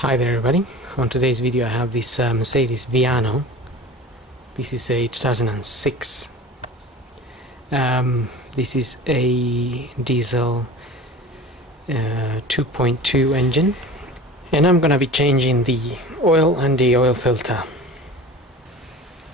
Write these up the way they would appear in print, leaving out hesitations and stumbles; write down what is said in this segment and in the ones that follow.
Hi there everybody. On today's video I have this Mercedes Viano. This is a 2006. This is a diesel 2.2 engine, and I'm gonna be changing the oil and the oil filter.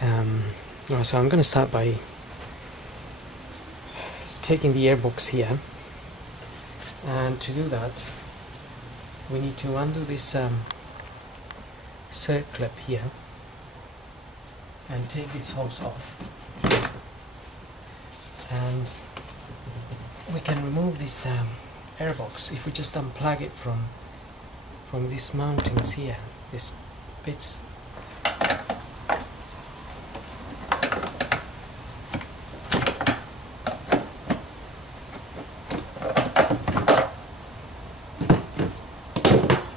So I'm gonna start by taking the airbox here, and to do that we need to undo this circlip here and take this hose off, and we can remove this airbox if we just unplug it from these mountings here, these bits.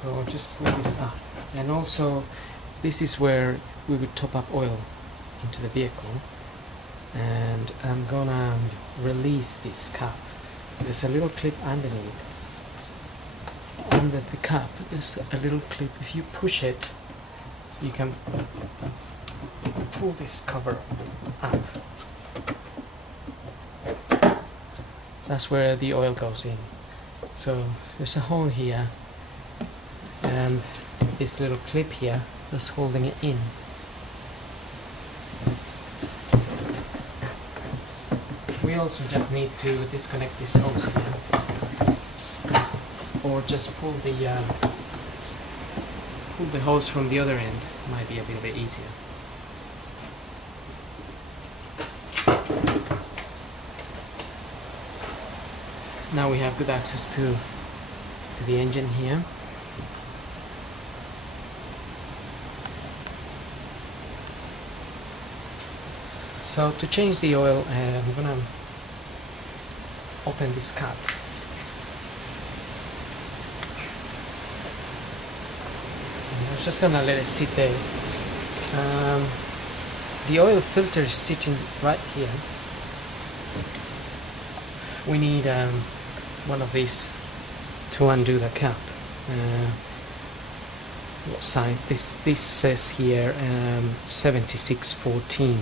So just pull this up, and also this is where we would top up oil into the vehicle, and I'm gonna release this cap. There's a little clip underneath. Under the cap there's a little clip. If you push it, you can pull this cover up. That's where the oil goes in. So there's a hole here, and this little clip here that's holding it in. We also just need to disconnect this hose here, or just pull the hose from the other end. Might be a little bit easier. Now we have good access to the engine here. So to change the oil, I'm gonna open this cap. And I'm just gonna let it sit there. The oil filter is sitting right here. We need one of these to undo the cap. What size? This says here 7614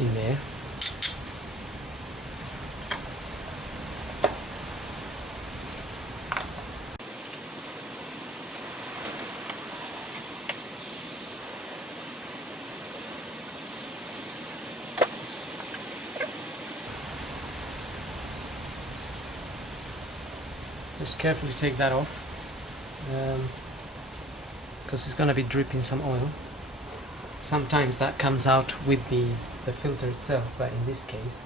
in there. Just carefully take that off, because it's gonna be dripping some oil. Sometimes that comes out with the filter itself, but in this case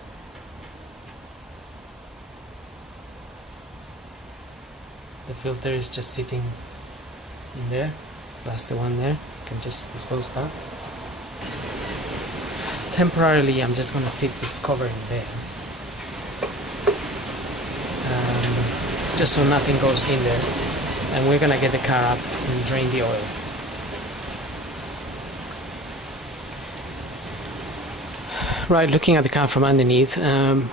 the filter is just sitting in there. So that's the one there. You can just dispose that. Temporarily I'm just gonna fit this cover in there, just so nothing goes in there, and we're gonna get the car up and drain the oil. Right, looking at the car from underneath,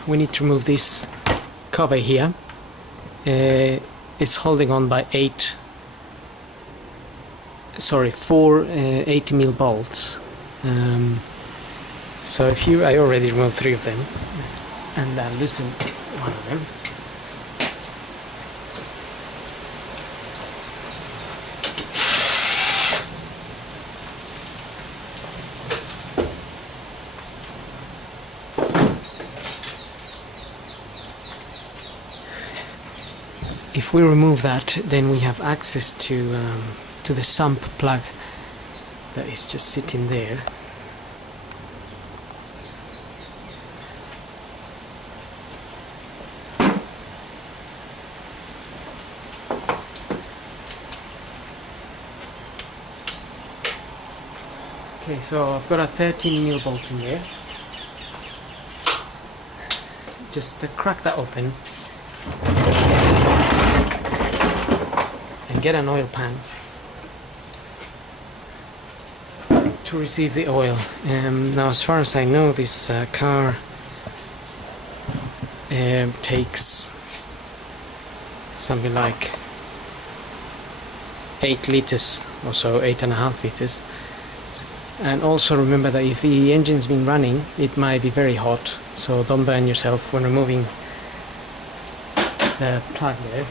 we need to remove this cover here. It's holding on by four 80mm bolts. So I already removed 3 of them, and I loosened one of them. If we remove that, then we have access to the sump plug that is just sitting there. Okay, so I've got a 13mm bolt in there. Just crack that open and get an oil pan to receive the oil. Now, as far as I know, this car takes something like 8 liters or so, 8.5 liters. And also remember that if the engine's been running, it might be very hot, so don't burn yourself when removing the plug there.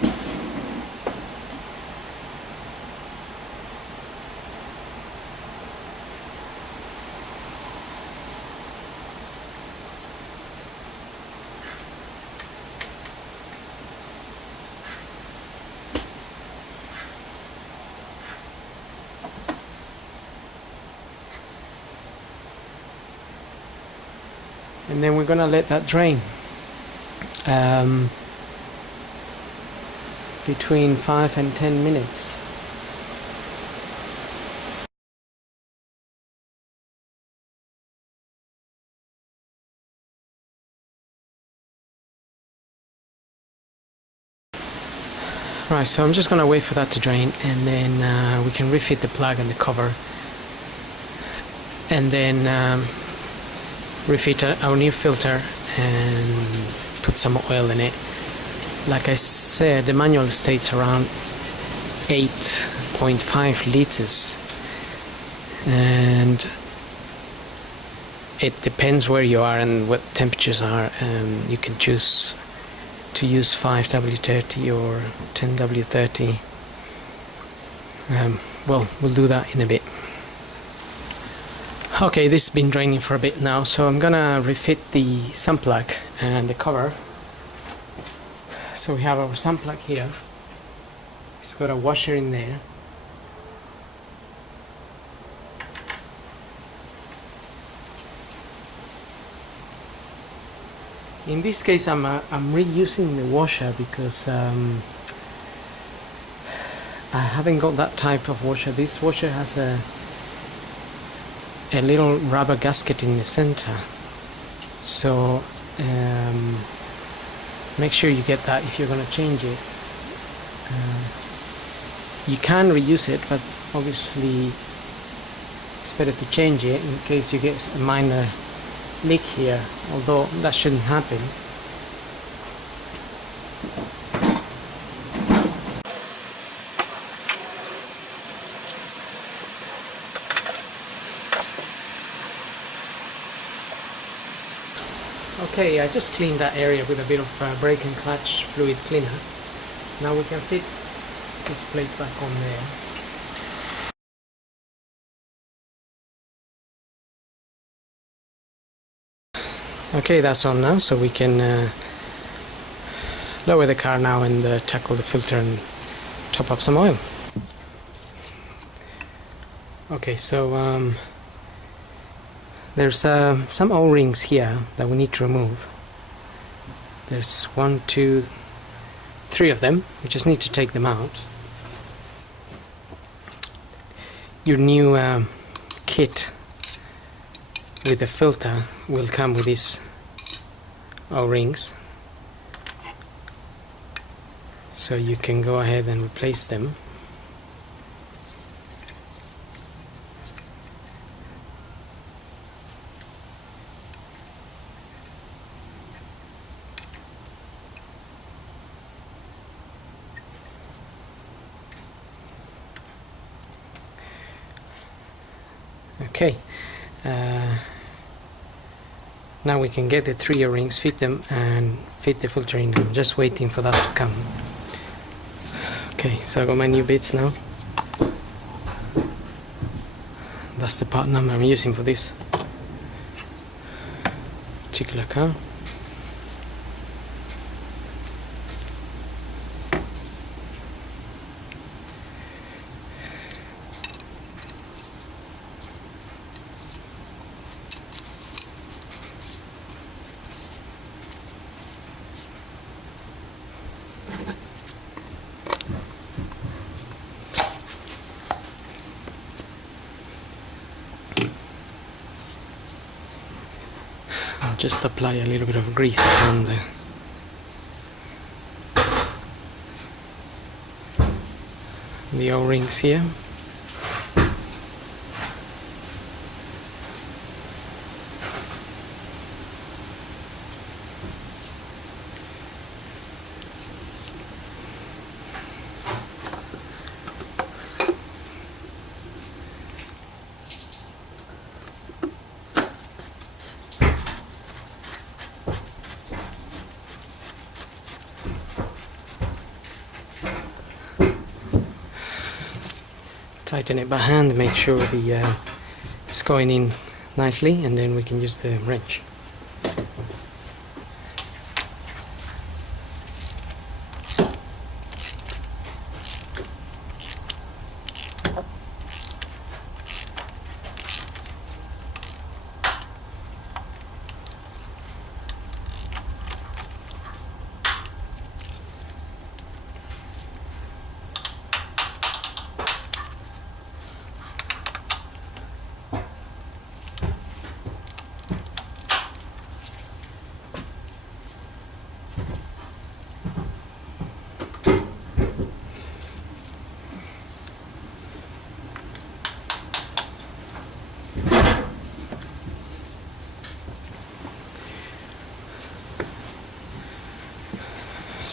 And then we're gonna let that drain between 5 and 10 minutes. Right, so I'm just gonna wait for that to drain, and then we can refit the plug and the cover, and then refit our new filter and put some oil in it. Like I said, the manual states around 8.5 liters, and it depends where you are and what temperatures are. You can choose to use 5W30 or 10W30. Well, we'll do that in a bit. Okay, this has been draining for a bit now, so I'm gonna refit the sun plug and the cover. So we have our sun plug here. It's got a washer in there. In this case, I'm reusing the washer because I haven't got that type of washer. This washer has a little rubber gasket in the center, so make sure you get that if you're going to change it. You can reuse it, but obviously it's better to change it in case you get a minor leak here, although that shouldn't happen. Okay, I just cleaned that area with a bit of brake and clutch fluid cleaner. Now we can fit this plate back on there. Okay, that's on now, so we can lower the car now and tackle the filter and top up some oil. Okay, so there's some O-rings here that we need to remove. There's 1, 2, 3 of them. We just need to take them out. Your new kit with the filter will come with these O-rings, so you can go ahead and replace them. Okay, now we can get the 3 O-rings, fit them and fit the filter in. I'm just waiting for that to come. Okay, so I got my new bits now. That's the part number I'm using for this particular car. Just apply a little bit of grease on the O-rings here. tighten it by hand, make sure the it's going in nicely, and then we can use the wrench.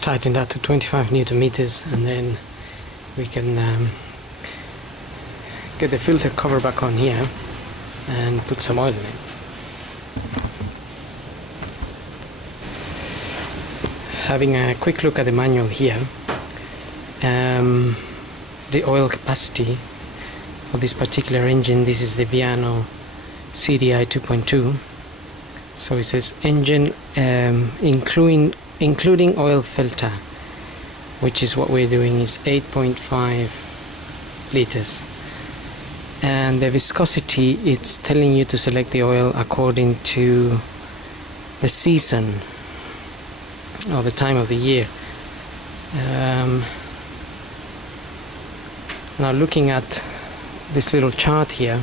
Tighten that to 25 Newton meters, and then we can get the filter cover back on here and put some oil in it. Having a quick look at the manual here, the oil capacity for this particular engine, this is the Viano CDI 2.2, so it says engine including oil filter, which is what we're doing, is 8.5 liters, and the viscosity, it's telling you to select the oil according to the season or the time of the year. Now looking at this little chart here,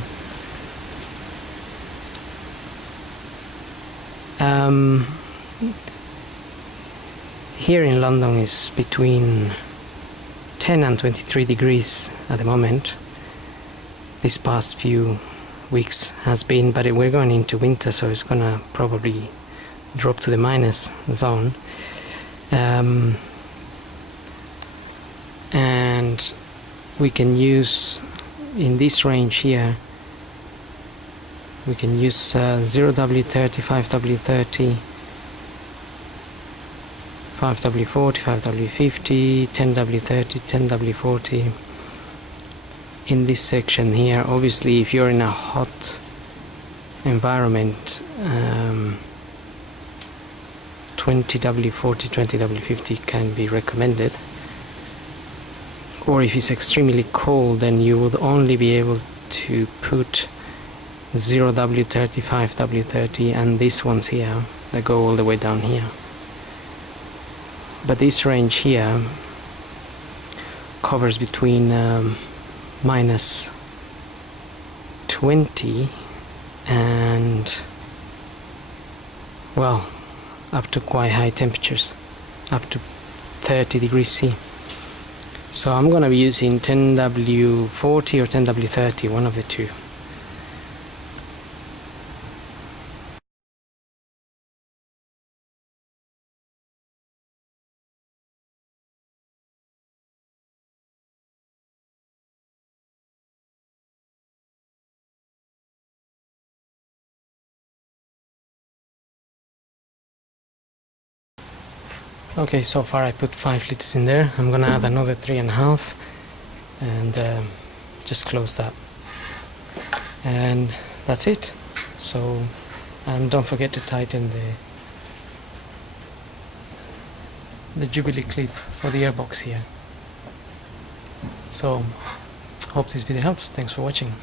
here in London is between 10 and 23 degrees at the moment. This past few weeks has been, but we're going into winter, so it's gonna probably drop to the minus zone. And we can use, in this range here, we can use 0W30, 5W30, 5W40, 5W50, 10W30, 10W40 in this section here. Obviously, if you're in a hot environment, 20W40, 20W50 can be recommended. Or if it's extremely cold, then you would only be able to put 0W30, 5W30 and these ones here that go all the way down here. But this range here covers between minus 20 and, well, up to quite high temperatures, up to 30 degrees C. So I'm going to be using 10W40 or 10W30, one of the two. Okay, so far I put 5 liters in there. I'm gonna add another 3.5 and just close that, and that's it. So, and don't forget to tighten the Jubilee clip for the airbox here. So hope this video helps. Thanks for watching.